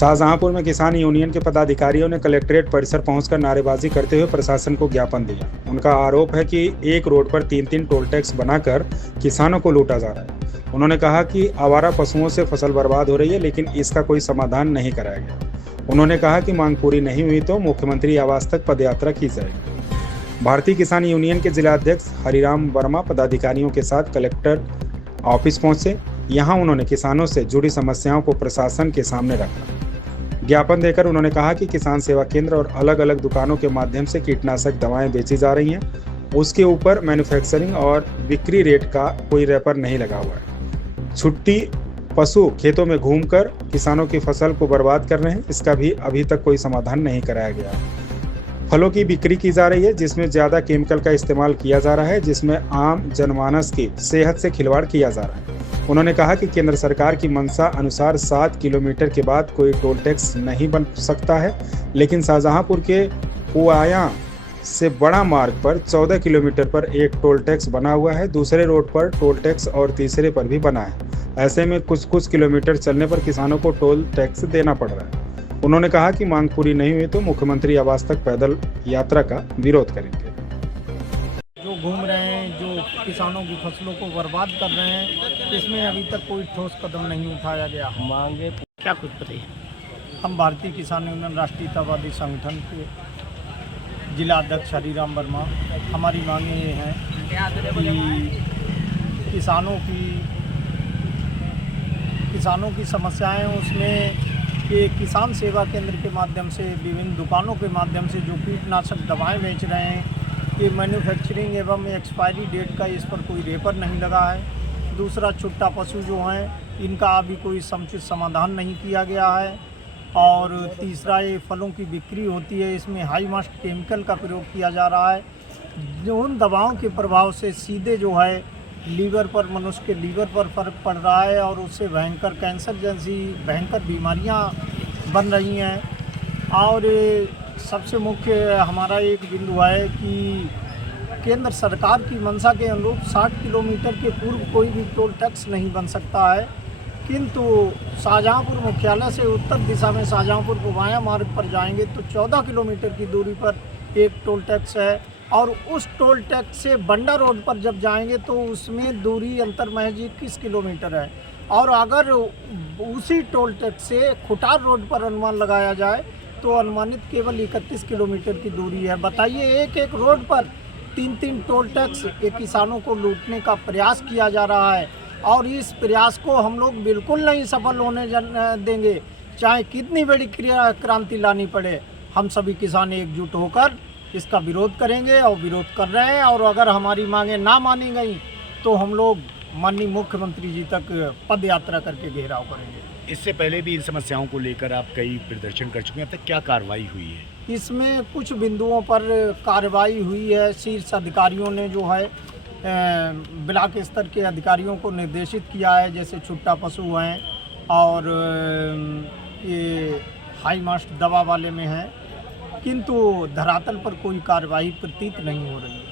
शाहजहांपुर में किसान यूनियन के पदाधिकारियों ने कलेक्ट्रेट परिसर पहुंचकर नारेबाजी करते हुए प्रशासन को ज्ञापन दिया। उनका आरोप है कि एक रोड पर 3-3 टोल टैक्स बनाकर किसानों को लूटा जा रहा है। उन्होंने कहा कि आवारा पशुओं से फसल बर्बाद हो रही है, लेकिन इसका कोई समाधान नहीं कराया गया। उन्होंने कहा कि मांग पूरी नहीं हुई तो मुख्यमंत्री आवास तक पदयात्रा की जाएगी। भारतीय किसान यूनियन के जिलाध्यक्ष हरिराम वर्मा पदाधिकारियों के साथ कलेक्टर ऑफिस पहुंचे। यहां उन्होंने किसानों से जुड़ी समस्याओं को प्रशासन के सामने रखा। ज्ञापन देकर उन्होंने कहा कि किसान सेवा केंद्र और अलग अलग दुकानों के माध्यम से कीटनाशक दवाएं बेची जा रही हैं, उसके ऊपर मैन्युफैक्चरिंग और बिक्री रेट का कोई रैपर नहीं लगा हुआ है। छुट्टी पशु खेतों में घूमकर किसानों की फसल को बर्बाद कर रहे हैं, इसका भी अभी तक कोई समाधान नहीं कराया गया। फलों की बिक्री की जा रही है जिसमें ज़्यादा केमिकल का इस्तेमाल किया जा रहा है, जिसमें आम जनमानस की सेहत से खिलवाड़ किया जा रहा है। उन्होंने कहा कि केंद्र सरकार की मंशा अनुसार 7 किलोमीटर के बाद कोई टोल टैक्स नहीं बन सकता है, लेकिन शाहजहांपुर के पुआया से बड़ा मार्ग पर 14 किलोमीटर पर एक टोल टैक्स बना हुआ है, दूसरे रोड पर टोल टैक्स और तीसरे पर भी बना है। ऐसे में कुछ किलोमीटर चलने पर किसानों को टोल टैक्स देना पड़ रहा है। उन्होंने कहा कि मांग पूरी नहीं हुई तो मुख्यमंत्री आवास तक पैदल यात्रा का विरोध करेंगे। जो घूम रहे हैं, जो किसानों की फसलों को बर्बाद कर रहे हैं, इसमें अभी तक कोई ठोस कदम नहीं उठाया गया। मांगे क्या कुछ बताइए। हम भारतीय किसान यूनियन राष्ट्रीयतावादी संगठन के जिला अध्यक्ष हरिराम वर्मा, हमारी मांगे ये हैं कि किसानों की समस्याएं उसमें कि किसान सेवा केंद्र के माध्यम से, विभिन्न दुकानों के माध्यम से जो कीटनाशक दवाएं बेच रहे हैं, कि मैन्युफैक्चरिंग एवं एक्सपायरी डेट का इस पर कोई रेपर नहीं लगा है। दूसरा, छुट्टा पशु जो हैं इनका अभी कोई समुचित समाधान नहीं किया गया है। और तीसरा, ये फलों की बिक्री होती है, इसमें हाई मास्ट केमिकल का प्रयोग किया जा रहा है, जो उन दवाओं के प्रभाव से सीधे जो है लीवर पर, मनुष्य के लीवर पर फर्क पड़ रहा है और उससे भयंकर कैंसर जैसी भयंकर बीमारियां बन रही हैं। और सबसे मुख्य हमारा एक बिंदु है कि केंद्र सरकार की मंशा के अनुरूप 60 किलोमीटर के पूर्व कोई भी टोल टैक्स नहीं बन सकता है, किंतु शाहजहांपुर मुख्यालय से उत्तर दिशा में शाहजहांपुर पुवाया मार्ग पर जाएंगे तो 14 किलोमीटर की दूरी पर एक टोल टैक्स है। और उस टोल टैक्स से बंडा रोड पर जब जाएंगे तो उसमें दूरी अंतर महज 21 किलोमीटर है। और अगर उसी टोल टैक्स से खुटार रोड पर अनुमान लगाया जाए तो अनुमानित केवल 31 किलोमीटर की दूरी है। बताइए, एक एक रोड पर 3-3 टोल टैक्स ये किसानों को लूटने का प्रयास किया जा रहा है और इस प्रयास को हम लोग बिल्कुल नहीं सफल होने देंगे, चाहे कितनी बड़ी क्रांति लानी पड़े। हम सभी किसान एकजुट होकर इसका विरोध करेंगे और विरोध कर रहे हैं। और अगर हमारी मांगें ना मानी गई तो हम लोग माननीय मुख्यमंत्री जी तक पद यात्रा करके घेराव करेंगे। इससे पहले भी इन समस्याओं को लेकर आप कई प्रदर्शन कर चुके हैं, अब तक क्या कार्रवाई हुई है? इसमें कुछ बिंदुओं पर कार्रवाई हुई है। शीर्ष अधिकारियों ने जो है ब्लॉक स्तर के अधिकारियों को निर्देशित किया है, जैसे छुट्टा पशु हैं और ये हाई मास्ट दवा वाले में हैं, किंतु धरातल पर कोई कार्रवाई प्रतीत नहीं हो रही है।